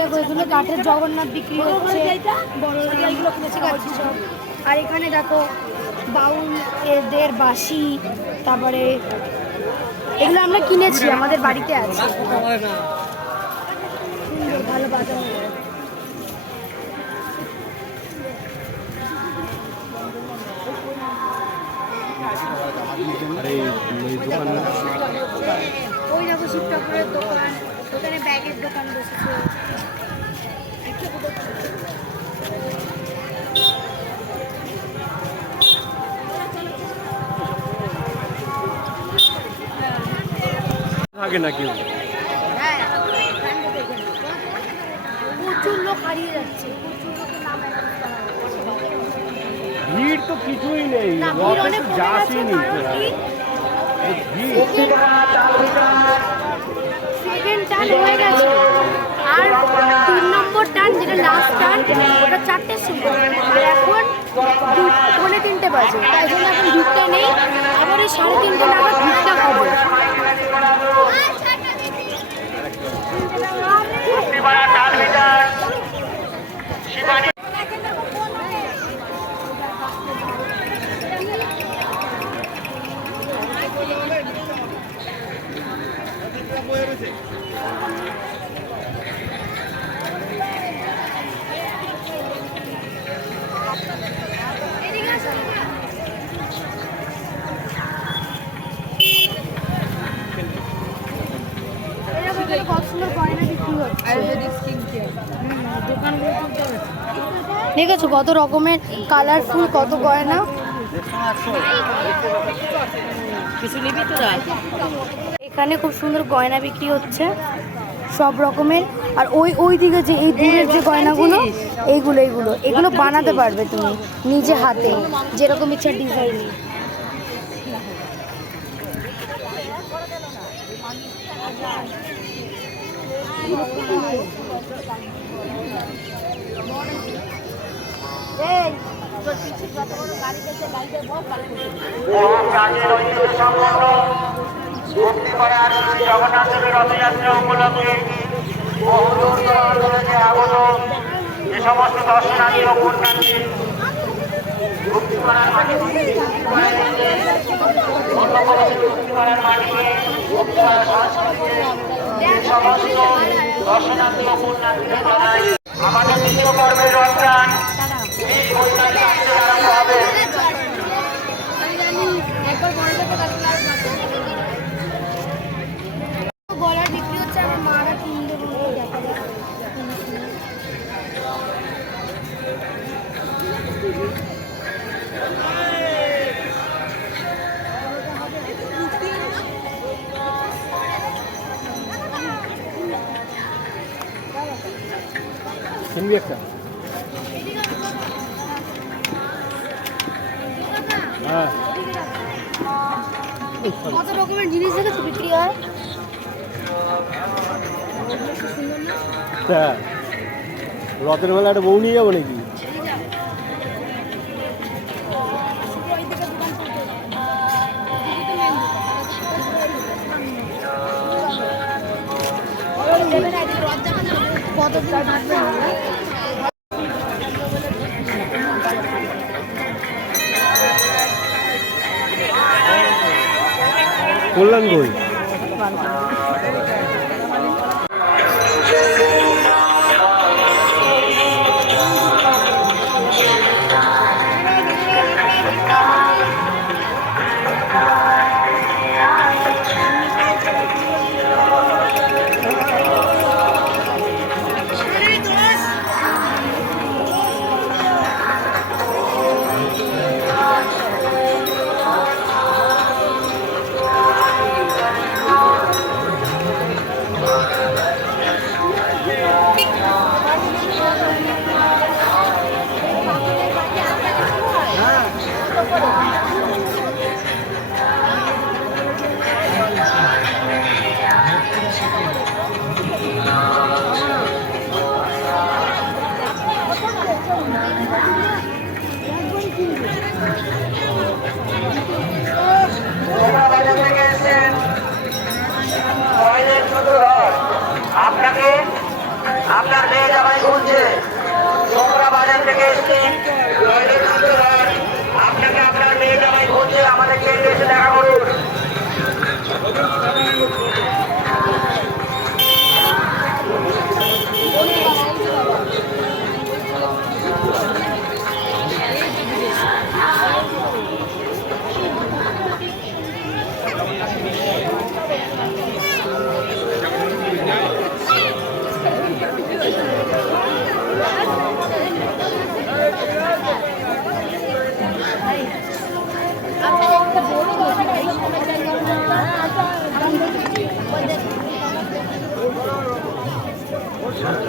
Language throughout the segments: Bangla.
দেখো এগুলো কাঠের জগন্নাথ বিক্রি হচ্ছে, বড় এগুলো কিনেছে কাছে সব। আর এখানে দেখো বাউল এদের বাঁশি, তারপরে এগুলো আমরা কিনেছি, আমাদের বাড়িতে আছে। ভালো বাজানো ওই দেখো শিব ঠাকুরের দোকান, ওখানে ব্যাগের দোকান বসেছে। থাকে না কেউ, প্রচুর লোক হারিয়ে যাচ্ছে, ভিড় তো কিছুই নেই, সেকেন্ড টান হয়ে গেছে, আর 3 নম্বর টান যেটা লাস্ট টান ওটা 4টের সময়, আর এখন 2:45 বাজে, তাই জন্য এখন ভিড়টা নেই। আবার এই 3:30 নাগাদ ভিড়টা হবে। দেখেছো কত রকমের কালারফুল, কত গয়না। এখানে খুব সুন্দর গয়না বিক্রি হচ্ছে সব রকমের। আর ওই দিকে যে এই দূরের যে গয়নাগুলো, এগুলো বানাতে পারবে তুমি নিজে হাতে, যেরকম ইচ্ছা ডিজাইন। জগন্নাথের রথযাত্রা উপলক্ষে আগত যে সমস্ত দর্শনার্থী ও পুণ্যার্থী মুক্তিপাড়ার মাটিতে যে সমস্ত দর্শনার্থী ও পুণ্যার্থীদের জানাই আমাদের দ্বিতীয় পর্বের রথযান আরম্ভ হবে। গলার বিক্রি হচ্ছে, আমার মারা কিনবে বলে দেখা যায়। একটা হ্যাঁ, কত রকমের জিনিস দেখে বিক্রি হয়। হ্যাঁ, রথের মেলা একটা বউ নিয়ে যাবো নাকি? কল্যাণ গোল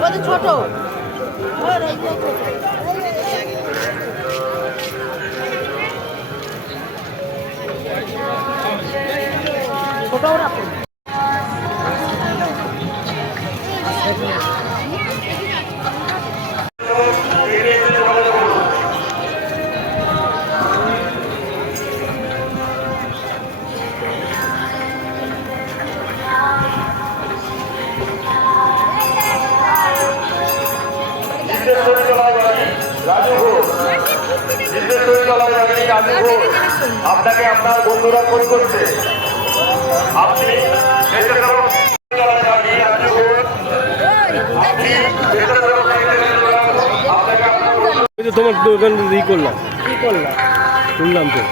ওগুলো তো ছোট। ছোটও রাখুন। আপনাকে আপনার বন্ধুরা ফোন করছে, আপনি তোমার দোকান ই করলাম, কি করলাম শুনলাম তো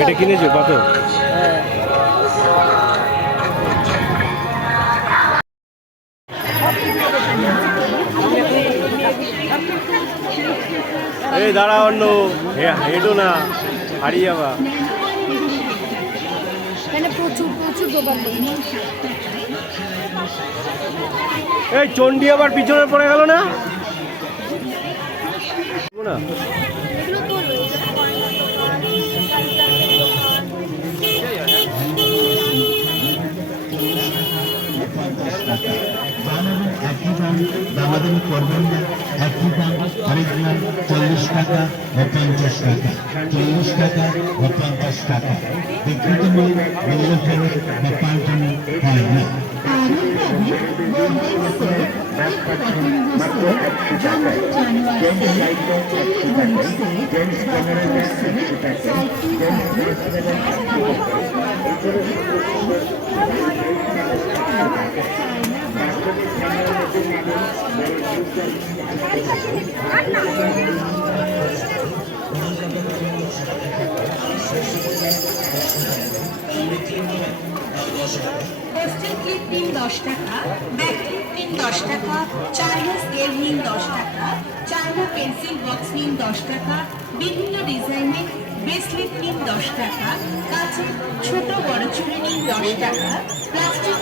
এটা কিনেছো পাথর। এই দাঁড়া অন্য হেঁটো না, হারিয়ে যাবা। এখানে প্রচুর প্রচুর দোকান বসে। এই চণ্ডী আবার পিছনে পড়ে গেল না না দামাদামি করবেন না। একই দাম আরেক দাম 40 টাকা ও 50 টাকা, 40 টাকা ও 50 টাকা। বিক্রিত মূল্য ফেরত বা পাল্টানো হয় না। পোস্টাল ক্লিপ নিন 10 টাকা, ব্যাক ক্লিপ নিন 10 টাকা, চায়না স্কেল নিন 10 টাকা, চায়না পেন্সিল বক্স নিন 10 টাকা, বিভিন্ন ডিজাইনের ব্রেসলেট নিন 10 টাকা, কাঁচের ছোট বড় চুড়ি নিন 10 টাকা, প্লাস্টিক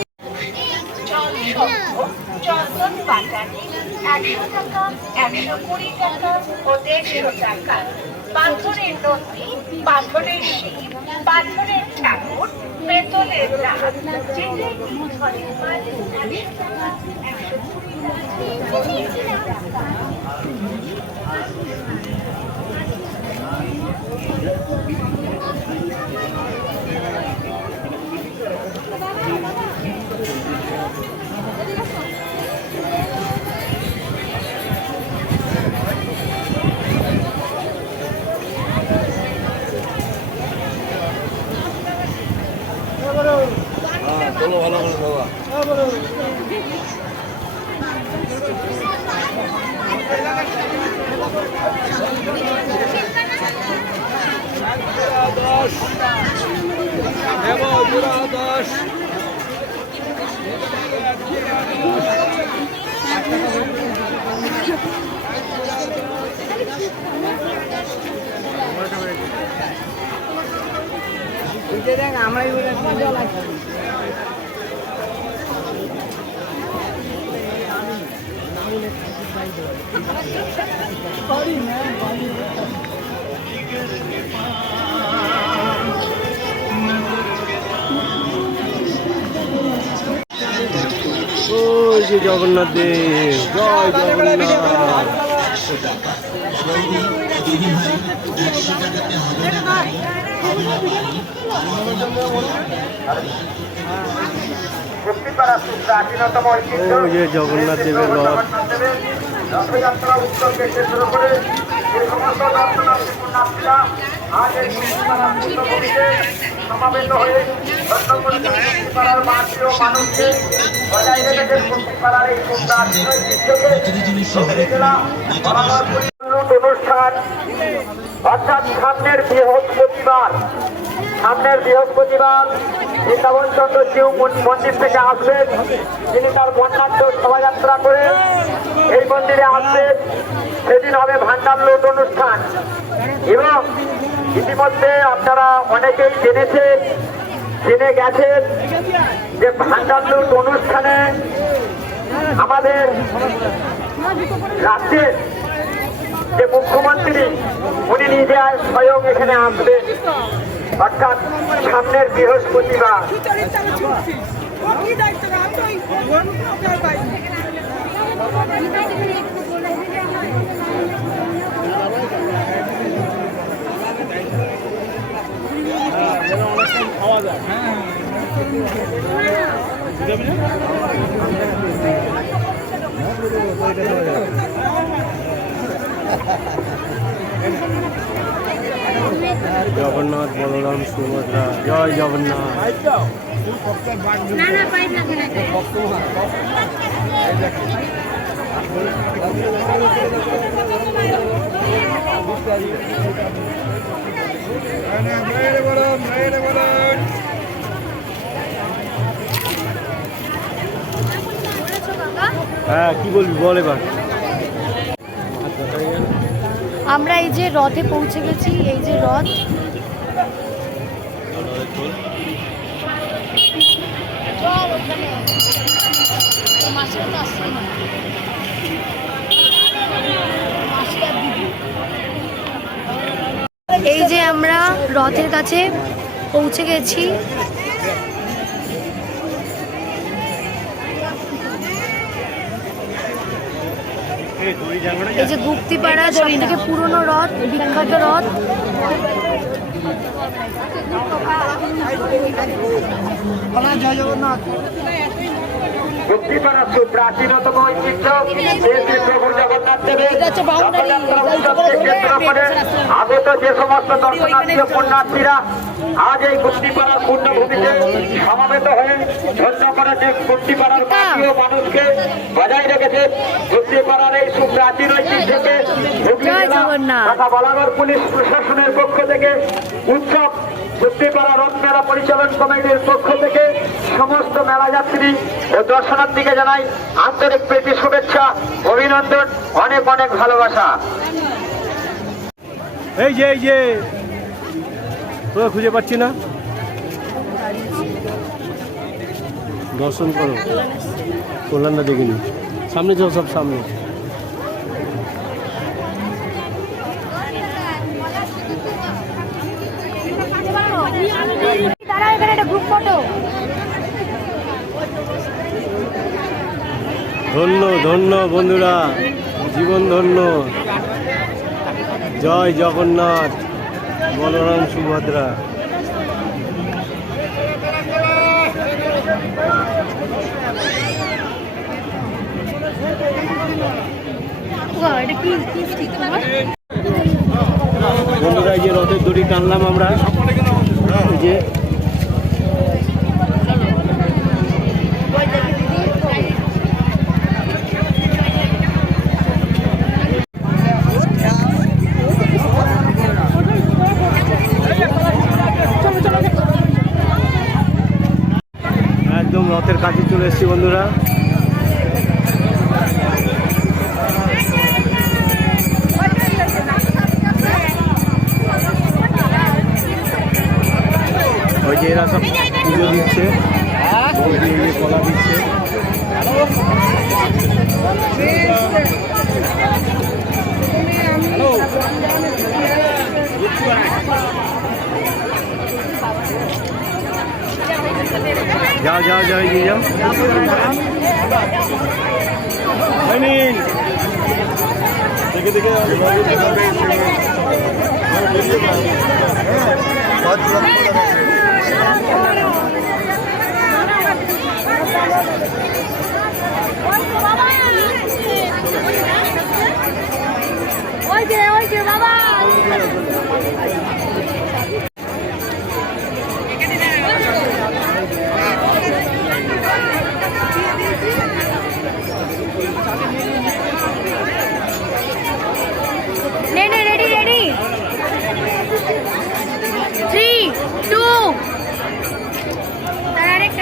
চন্দন বাটা নিন 100 টাকা, 120 টাকা ও 150 টাকা। পাথরের নন্দী, পাথরের শিব, পাথরের ঠাকুর, পেতলের রাত, যেটাই ঘরের মাল 100 টাকা, 120 টাকা। ওই যে জগন্নাথ দেব, জয় জগন্নাথ। ওই যে জগন্নাথ দেবের রথ। রথযাত্রা উৎসবকে কেন্দ্র করে যে সমস্ত দর্শনার্থী পুণ্যার্থীরা আজ এই পুণ্যভূমিতে সমাবেত হয়ে পাড়ার মাতৃ ও মানুষকে বজায় রেখেছেন। পাড়ার এই অনুষ্ঠান অর্থাৎ সামনের বৃহস্পতিবার বৃন্দাবন চন্দ্র শিব মন্দির থেকে আসবেন। তিনি তার বর্ণাঢ্য শোভাযাত্রা করে এই মন্দিরে আসবেন। সেদিন হবে ভান্ডার লুট অনুষ্ঠান এবং ইতিমধ্যে আপনারা অনেকেই জেনে গেছেন যে ভান্ডার লুট অনুষ্ঠানে আমাদের রাজ্যের যে মুখ্যমন্ত্রী উনি নিজে স্বয়ং এখানে আসবেন, অর্থাৎ সামনের বৃহস্পতিবার। খাওয়া যায়। জগন্নাথ বলরাম সুভদ্রা, জয় জগন্নাথ। হ্যাঁ, কি বলবি বল এবার। আমরা এই যে রথে পৌঁছে গেছি, এই যে রথ। এই যে আমরা রথের কাছে পৌঁছে গেছি। এই যে গুপ্তিপাড়া সব থেকে পুরনো রথ, বিখ্যাত রথ। জয় জগন্নাথ। গুপ্তিপাড়া প্রাচীনতম ঐতিহ্য প্রভু জগন্নাথ দেবের রথযাত্রা উৎসবকে কেন্দ্র করে আগত যে সমস্ত দর্শনার্থী পুণ্যার্থীরা আজ এই গুপ্তিপাড়ার পুণ্যভূমিতে সমাবেত হয়ে ধন্য করেছে গুপ্তিপাড়ার মাটি ও মানুষকে বজায় রেখেছে। গুপ্তিপাড়ার এই সুপ্রাচীন ঐতিহ্যকে হুগলি জেলা তথা বালাগড় পুলিশ প্রশাসনের পক্ষ থেকে উৎসব গুপ্তিপাড়া রথ মেলা পরিচালন কমিটির পক্ষ থেকে সমস্ত মেলা যাত্রী ও দর্শনার্থীকে জানাই আন্তরিক প্রীতি শুভেচ্ছা, অভিনন্দন, অনেক অনেক ভালোবাসা। এই যে তোরা খুঁজে পাচ্ছি না, দর্শন করো। কল্যাণটা দেখিনি, সামনে যাও, সব সামনে। ধন্য ধন্য বন্ধুরা, জীবন ধন্য। জয় জগন্নাথ বলরাম সুভদ্রা। বন্ধুরা, এই যে রথের দড়ি টানলাম আমরা, এই যে একদম রথের কাছে চলে এসেছি বন্ধুরা। ওই যে এরা সব পুজো দিচ্ছে, কলা দিচ্ছে। যাও যাও যাও, এগিয়ে যাও। দেখে দেখে ওই যে বাবা। ready 3 2 direct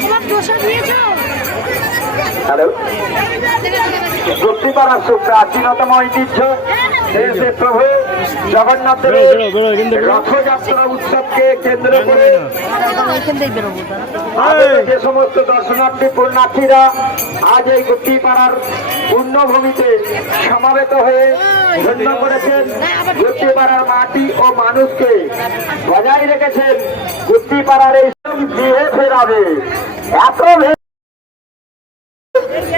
তোমার দোষা দিয়েছ? হ্যালো, গুপ্তিপাড়ার প্রাচীনতম ঐতিহ্য সে প্রভু জগন্নাথের রথযাত্রা উৎসবকে কেন্দ্র করে আমাদের যে সমস্ত দর্শনার্থী পুণ্যার্থীরা আজ এই গুপ্তিপাড়ার পুণ্যভূমিতে সমাবেত হয়ে ধন্য করেছেন, গুপ্তিপাড়ার মাটি ও মানুষকে বজায় রেখেছেন, গুপ্তিপাড়ার এই গৃহে ফেরাবে এত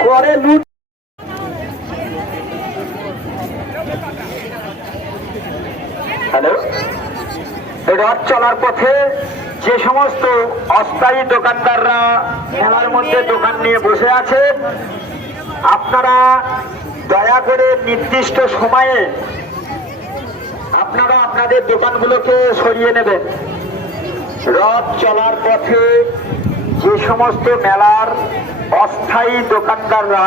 করে লুট। হ্যালো, রথ চলার পথে যে সমস্ত অস্থায়ী দোকানদাররা মেলার মধ্যে দোকান নিয়ে বসে আছেন, আপনারা দয়া করে নির্দিষ্ট সময়ে আপনারা আপনাদের দোকানগুলোকে সরিয়ে নেবেন। রথ চলার পথে যে সমস্ত মেলার অস্থায়ী দোকানদাররা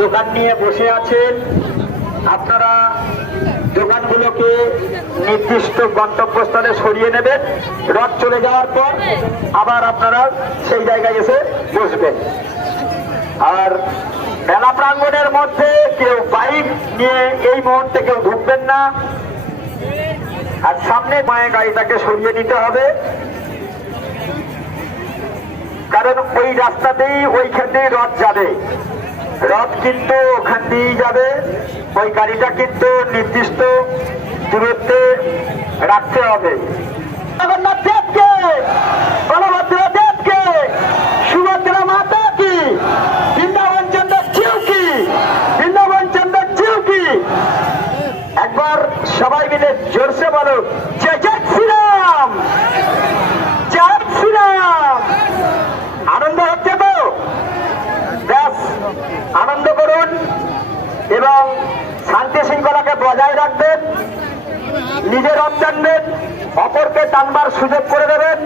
দোকান নিয়ে বসে আছেন, আপনারা দোকানগুলোকে নির্দিষ্ট গন্তব্যস্থলে সরিয়ে নেবেন। রথ চলে যাওয়ার পর আবার আপনারা সেই জায়গায় এসে বসবেন। আর মেলা প্রাঙ্গণের মধ্যে কেউ বাইক নিয়ে এই মুহূর্তে কেউ ঢুকবেন না। আর সামনে মায়ের গাড়িটাকে সরিয়ে নিতে হবে, কারণ ওই রাস্তাতেই ওইখান দিয়ে রথ যাবে। রথ কিন্তু ওখান দিয়েই যাবে। ওই গাড়িটা কিন্তু নির্দিষ্ট দূরত্বে রাখতে হবে। জগন্নাথ দেবকে, বলভদ্র দেবকে, সুভদ্রা মাতা কি, বৃন্দাবন চন্দ্র জিউ কি, বৃন্দাবন চন্দ্র জিউ কি। একবার সবাই মিলে জোরসে বলো, জয় জয় শ্রীরাম, জয় শ্রীরাম। আনন্দ হচ্ছে তো? ব্যাস, আনন্দ করুন এবং শান্তি শৃঙ্খলাকে বজায় রাখবেন। নিজের রথ টানবেন, অপরকে টানবার সুযোগ করে দেবেন।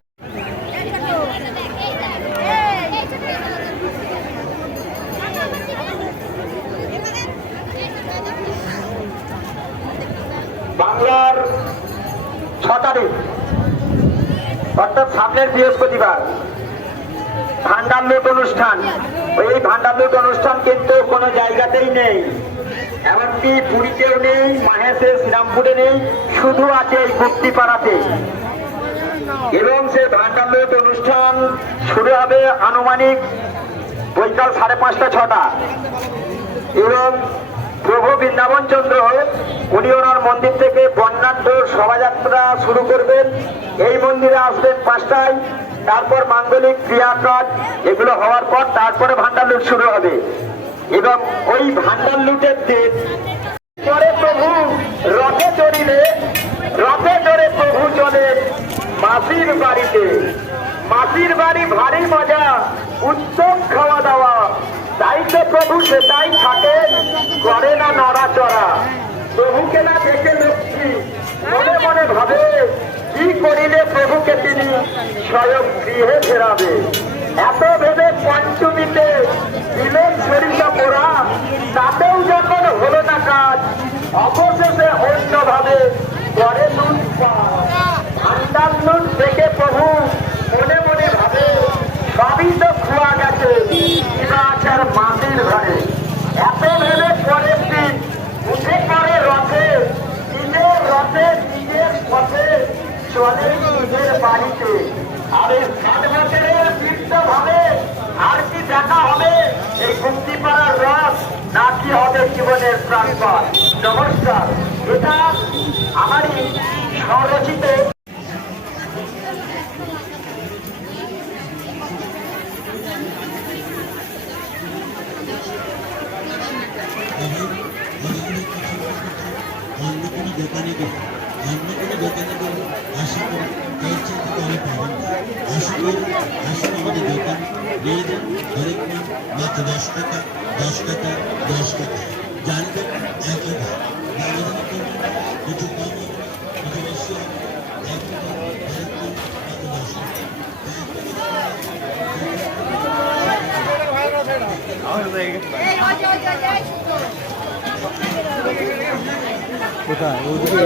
বাংলার 6 তারিখ অর্থাৎ সামনের বৃহস্পতিবার ভান্ডার লুট অনুষ্ঠান। এই ভান্ডার লুট অনুষ্ঠান কিন্তু কোনো জায়গাতেই নেই, এমনকি পুরীতেও নেই, মাহেশে শ্রীরামপুরে নেই, শুধু আছে এই গুপ্তিপাড়াতে। এবং সেই ভান্ডার লুট অনুষ্ঠান শুরু হবে আনুমানিক বৈকাল 5:30 6টা। এবং প্রভু বৃন্দাবন চন্দ্র উনি ওনার মন্দির থেকে বর্ণাঢ্য শোভাযাত্রা শুরু করবেন। এই মন্দিরে আসবেন 5টায়, তারপর মাঙ্গলিক ক্রিয়াকাজ এগুলো হওয়ার পর তারপরে ভান্ডার লুট শুরু হবে। এবং ওই ভান্ডার লুটের দিন পরে প্রভু রথে চড়িলে, রথে চড়ে প্রভু চলে মাসির বাড়িতে। মাসির বাড়ি ভারী মজা, উৎসব খাওয়া দাওয়া, তাই তো প্রভু সেটাই থাকেন, করে না নড়াচড়া। প্রভুকে না দেখে লক্ষ্মী মনে মনে ভাবে, কি করিলে প্রভুকে তিনি স্বয়ং গৃহে ফেরাবে। এত ভেবে পঞ্চমীতে দিলেন সরিষা পোড়া, তাতেও যখন হলো না কাজ, অবশেষে অন্যভাবে করে লুটপাট। ভান্ডার লুট দেখে প্রভু মনে মনে ভাবে, সবই তো খোয়া গেছে, কিনা আছে আর মাটির ঘরে। এত ভেবে পরের দিন উঠে পড়ে রথে, নিজের রথে নিজের পথে চলে নিজের বাড়িতে। আর এই 60 বছরের বৃদ্ধ ভাবে আর কি দেখা হবে এই গুপ্তিপাড়ার রথ, নাকি হবে জীবনের প্রাণপাত। নমস্কার, এটা আমারই স্বরচিত। অন্য কোনো দোকানে গেলে আশা করি এর চাইতে কমে পাবেন। আশা করি আসুন আমাদের দোকান, মেয়েদের হরেক মাত্র 10 টাকা, 10 টাকা, 10 টাকা। জানবেন একই দাম, দামাদামি করবেন, কিছু কম হবে, কিছু বেশি হবে, একই দাম, হরেক মাত্র 10 টাকা। কোথায় ওইদিকে